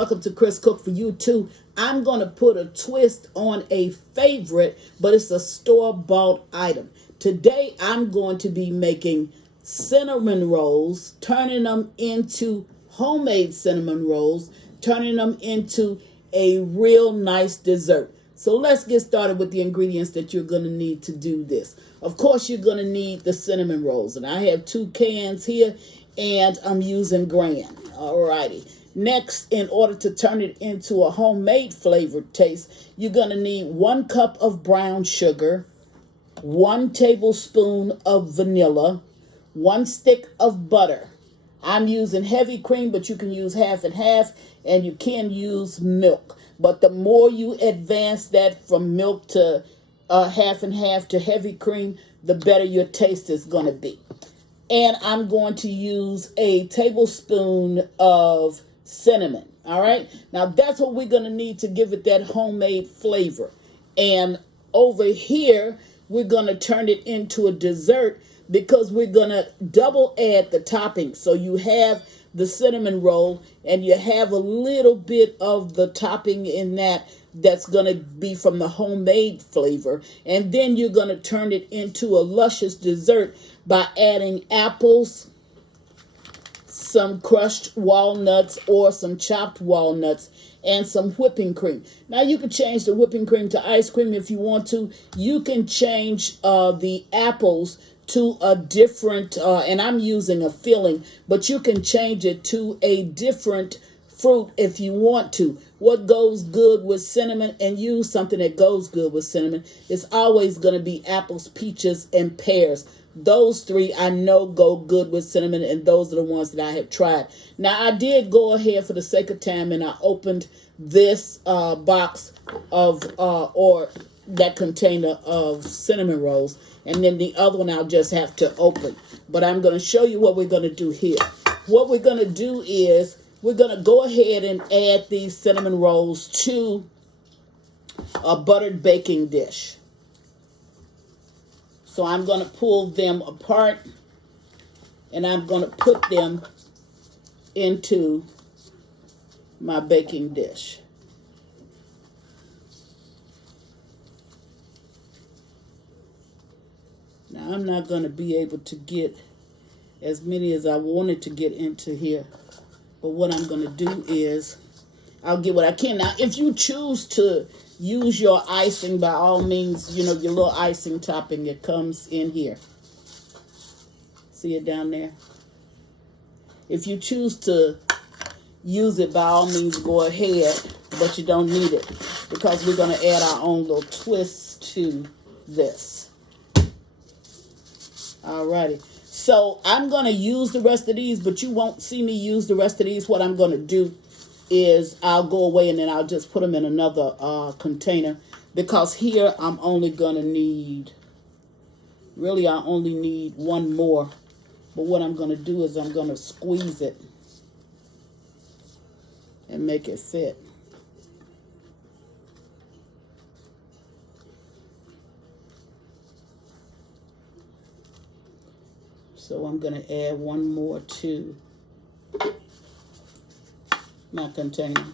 welcome to Chris Cook for You Too. I'm going to put a twist on a favorite, but it's a store-bought item. Today I'm going to be making cinnamon rolls, turning them into homemade cinnamon rolls, turning them into a real nice dessert. So let's get started with the ingredients that you're going to need to do this. Of course, you're going to need the cinnamon rolls, and I have 2 cans here, and I'm using Gran. Alrighty. Next, in order to turn it into a homemade flavored taste, you're going to need 1 cup of brown sugar, 1 tablespoon of vanilla, 1 stick of butter. I'm using heavy cream, but you can use half and half, and you can use milk. But the more you advance that from milk to half and half to heavy cream, the better your taste is going to be. And I'm going to use a tablespoon of cinnamon. All right. Now that's what we're going to need to give it that homemade flavor. And over here, we're going to turn it into a dessert because we're going to double add the topping. So you have the cinnamon roll and you have a little bit of the topping in that's going to be from the homemade flavor. And then you're going to turn it into a luscious dessert by adding apples, some crushed walnuts or some chopped walnuts, and some whipping cream. Now you can change the whipping cream to ice cream if you want to. You can change the apples to a different, and I'm using a filling, but you can change it to a different fruit if you want to. What goes good with cinnamon, and use something that goes good with cinnamon, is always going to be apples, peaches, and pears. Those 3 I know go good with cinnamon, and those are the ones that I have tried. Now, I did go ahead for the sake of time, and I opened this box of, or that container of cinnamon rolls, and then the other one I'll just have to open. But I'm going to show you what we're going to do here. What we're going to do is we're going to go ahead and add these cinnamon rolls to a buttered baking dish. So I'm going to pull them apart, and I'm going to put them into my baking dish. Now, I'm not going to be able to get as many as I wanted to get into here, but what I'm going to do is I'll get what I can. Now, if you choose to use your icing, by all means, your little icing topping, it comes in here. See it down there? If you choose to use it, by all means, go ahead, but you don't need it because we're going to add our own little twist to this. Alrighty. So I'm going to use the rest of these, but you won't see me use the rest of these. What I'm going to do is I'll go away and then I'll just put them in another container, because here I'm only going to need, really I only need 1 more. But what I'm going to do is I'm going to squeeze it and make it fit. So I'm going to add 1 more to my container.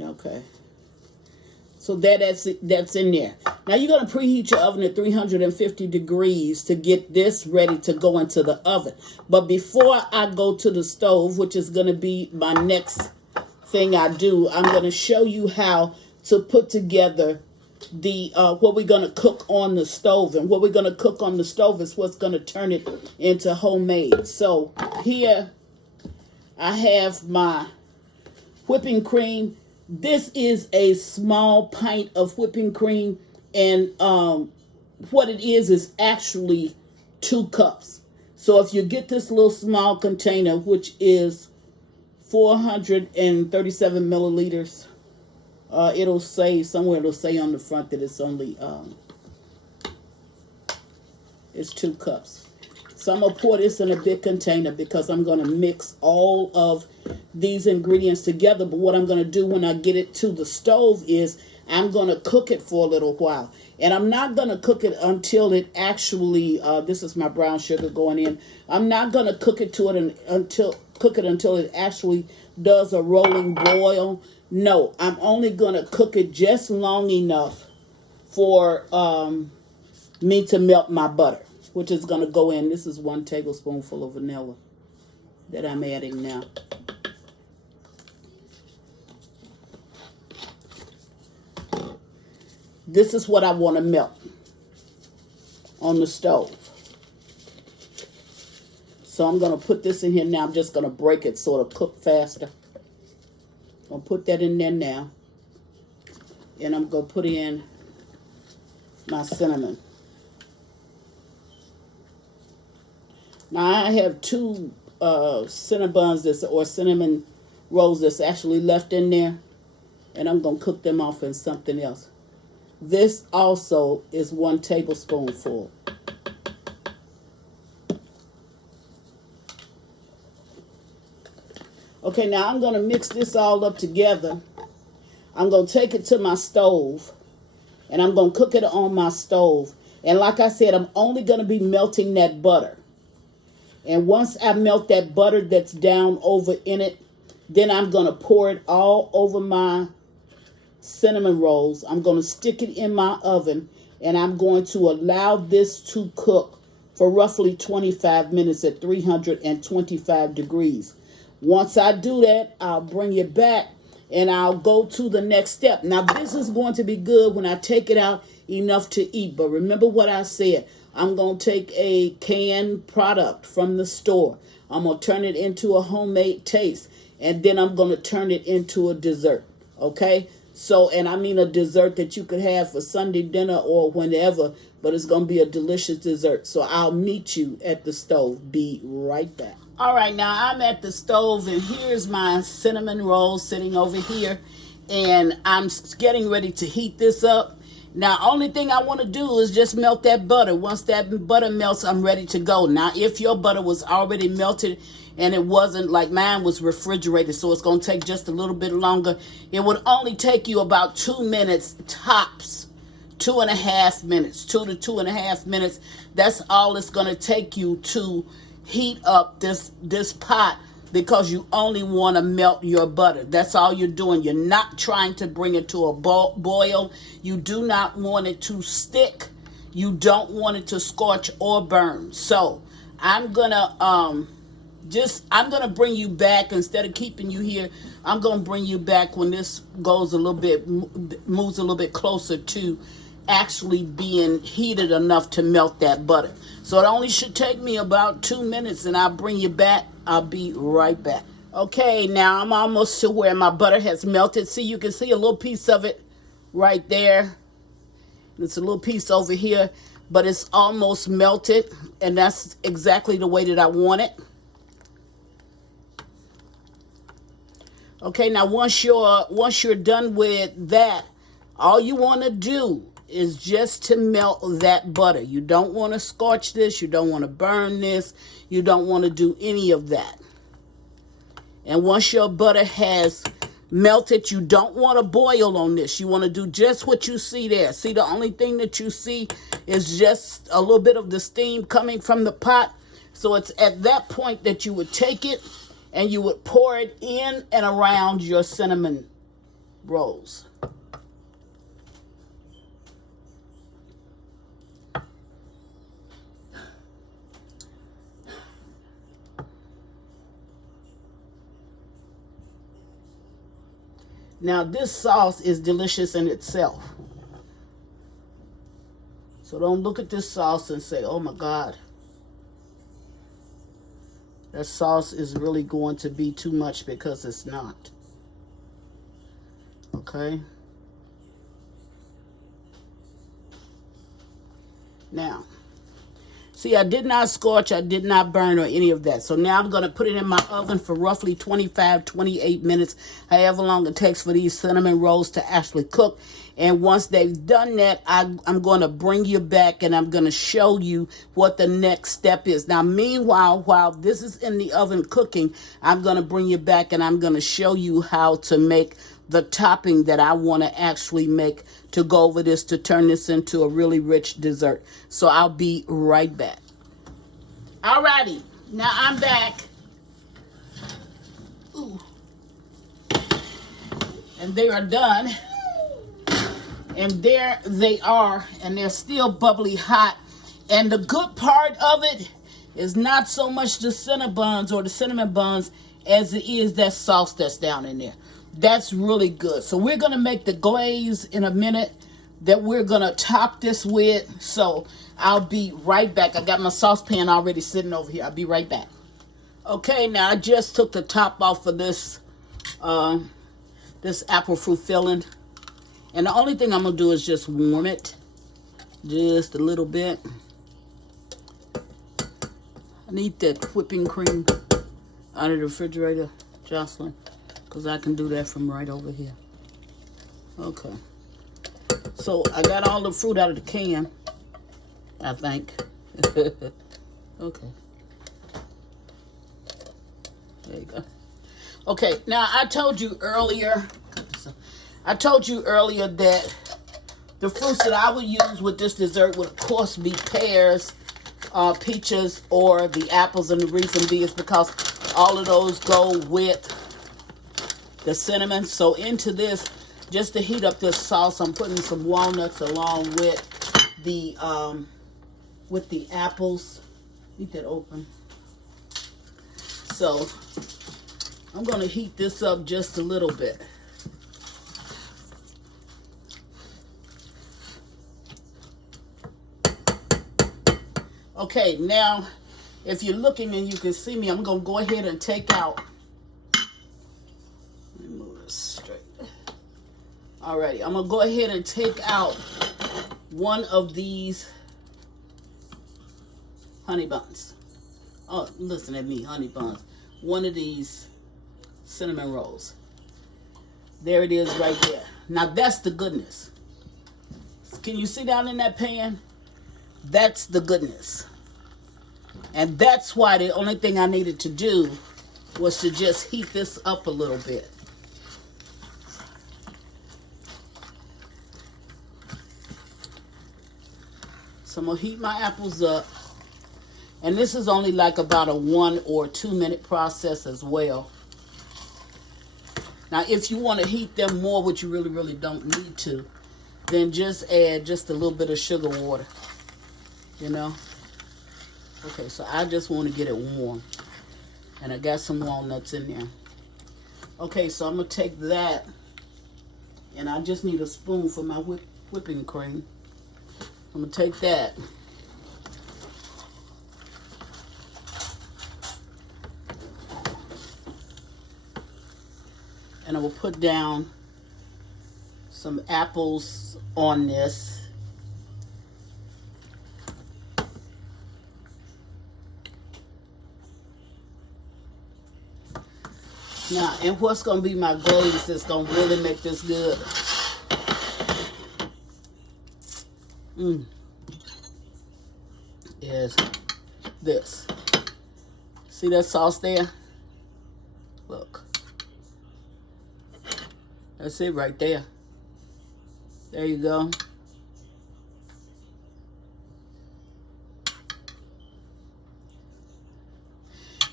Okay. So that's in there. Now you're going to preheat your oven at 350 degrees to get this ready to go into the oven. But before I go to the stove, which is going to be my next thing I do, I'm going to show you how to put together the what we're going to cook on the stove. And what we're going to cook on the stove is what's going to turn it into homemade. So here I have my whipping cream. This is a small pint of whipping cream, and what it is actually 2 cups. So if you get this little small container, which is 437 milliliters, it'll say somewhere, it'll say on the front that it's only it's 2 cups. So I'm going to pour this in a big container because I'm going to mix all of these ingredients together. But what I'm going to do when I get it to the stove is I'm going to cook it for a little while. And I'm not going to cook it until it actually, this is my brown sugar going in. I'm not going to cook it until it actually does a rolling boil. No, I'm only going to cook it just long enough for me to melt my butter, which is going to go in. This is 1 tablespoonful of vanilla that I'm adding now. This is what I want to melt on the stove. So I'm going to put this in here now. I'm just going to break it so it'll cook faster. I'll put that in there now. And I'm going to put in my cinnamon. Now I have 2 cinnamon rolls that's actually left in there. And I'm going to cook them off in something else. This also is 1 tablespoonful. Okay, now I'm going to mix this all up together. I'm going to take it to my stove, and I'm going to cook it on my stove. And like I said, I'm only going to be melting that butter. And once I melt that butter that's down over in it, then I'm going to pour it all over my cinnamon rolls. I'm going to stick it in my oven, and I'm going to allow this to cook for roughly 25 minutes at 325 degrees. Once I do that, I'll bring it back and I'll go to the next step. Now, this is going to be good when I take it out enough to eat. But remember what I said. I'm going to take a canned product from the store. I'm going to turn it into a homemade taste. And then I'm going to turn it into a dessert. Okay? So, and I mean a dessert that you could have for Sunday dinner or whenever. But it's going to be a delicious dessert. So I'll meet you at the stove. Be right back. All right, now I'm at the stove, and here's my cinnamon roll sitting over here, and I'm getting ready to heat this up. Now, only thing I want to do is just melt that butter. Once that butter melts, I'm ready to go. Now, if your butter was already melted and it wasn't, like mine was refrigerated, so it's going to take just a little bit longer, it would only take you about 2 minutes tops. 2.5 minutes, 2 to 2.5 minutes. That's all it's going to take you to heat up this pot, because you only want to melt your butter. That's all you're doing. You're not trying to bring it to a boil. You do not want it to stick. You don't want it to scorch or burn. So I'm gonna bring you back. Instead of keeping you here, I'm gonna bring you back when this moves a little bit closer to actually being heated enough to melt that butter. So it only should take me about 2 minutes, and I'll bring you back. I'll be right back. Okay, now I'm almost to where my butter has melted. See, you can see a little piece of it right there. It's a little piece over here, but it's almost melted, and that's exactly the way that I want it. Okay, now once you're done with that, all you want to do is just to melt that butter. You don't want to scorch this. You don't want to burn this. You don't want to do any of that. And once your butter has melted, you don't want to boil on this. You want to do just what you see there. See, the only thing that you see is just a little bit of the steam coming from the pot. So it's at that point that you would take it and you would pour it in and around your cinnamon rolls. Now, this sauce is delicious in itself. So don't look at this sauce and say, oh my God, that sauce is really going to be too much, because it's not. Okay? Now, see, I did not scorch, I did not burn or any of that. So now I'm going to put it in my oven for roughly 28 minutes, however long it takes for these cinnamon rolls to actually cook. And once they've done that, I'm going to bring you back, and I'm going to show you what the next step is. Now, meanwhile, while this is in the oven cooking, I'm going to bring you back, and I'm going to show you how to make the topping that I want to actually make to go over this to turn this into a really rich dessert. So I'll be right back. Alrighty, now I'm back. Ooh. And they are done. And there they are, and they're still bubbly hot. And the good part of it is not so much the Cinnabons or the cinnamon buns as it is that sauce that's down in there. That's really good. So we're going to make the glaze in a minute that we're going to top this with. So I'll be right back. I got my saucepan already sitting over here. I'll be right back. Okay, now I just took the top off of this apple fruit filling. And the only thing I'm going to do is just warm it just a little bit. I need that whipping cream out of the refrigerator, Jocelyn, because I can do that from right over here. Okay. So I got all the fruit out of the can, I think. Okay. There you go. Okay, now I told you earlier that the fruits that I would use with this dessert would, of course, be pears, peaches, or the apples. And the reason being is because all of those go with the cinnamon. So into this, just to heat up this sauce, I'm putting some walnuts along with the apples. Leave that open. So I'm going to heat this up just a little bit. Okay, now, if you're looking and you can see me, I'm going to go ahead and take out. Let me move this straight. Alrighty, I'm going to go ahead and take out one of these honey buns. Oh, listen at me, honey buns. One of these cinnamon rolls. There it is right there. Now, that's the goodness. Can you see down in that pan? That's the goodness. And that's why the only thing I needed to do was to just heat this up a little bit. So I'm going to heat my apples up. And this is only like about a 1 or 2 minute process as well. Now, if you want to heat them more, which you really, really don't need to, then just add just a little bit of sugar water. You know? Okay, so I just want to get it warm. And I got some walnuts in there. Okay, so I'm going to take that. And I just need a spoon for my whipping cream. I'm going to take that. And I will put down some apples on this. Now, and what's going to be my glaze that's going to really make this good? Is this. See that sauce there? Look. That's it right there. There you go.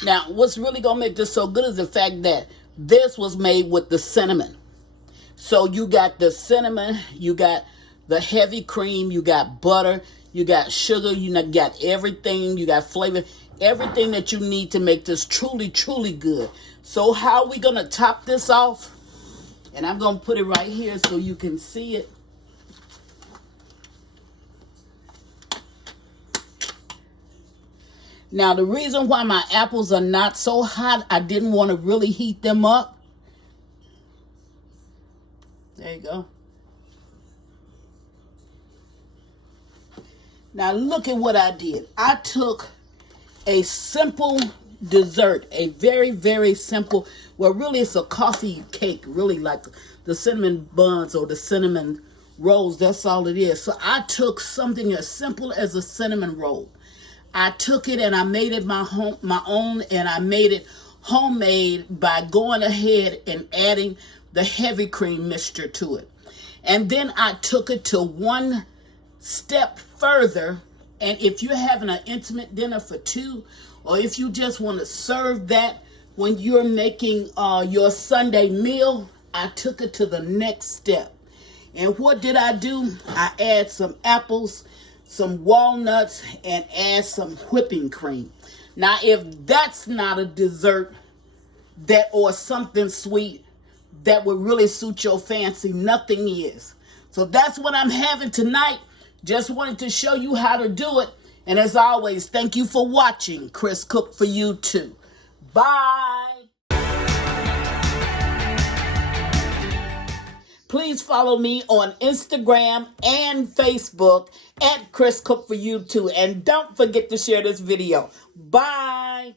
Now, what's really going to make this so good is the fact that this was made with the cinnamon. So you got the cinnamon, you got the heavy cream, you got butter, you got sugar, you got everything, you got flavor, everything that you need to make this truly, truly good. So how are we going to top this off? And I'm going to put it right here so you can see it. Now, the reason why my apples are not so hot, I didn't want to really heat them up. There you go. Now, look at what I did. I took a simple dessert, a very, very simple, well, really it's a coffee cake, really like the cinnamon buns or the cinnamon rolls. That's all it is. So I took something as simple as a cinnamon roll. I took it and I made it my own, and I made it homemade by going ahead and adding the heavy cream mixture to it. And then I took it to one step further. And if you're having an intimate dinner for two, or if you just want to serve that when you're making your Sunday meal, I took it to the next step. And what did I do? I add some apples, some walnuts, and add some whipping cream. Now, if that's not a dessert that or something sweet that would really suit your fancy, nothing is. So that's what I'm having tonight. Just wanted to show you how to do it. And as always, thank you for watching Chris Cook for You Too. Bye. Please follow me on Instagram and Facebook at Chris Cook for You Too. And don't forget to share this video. Bye.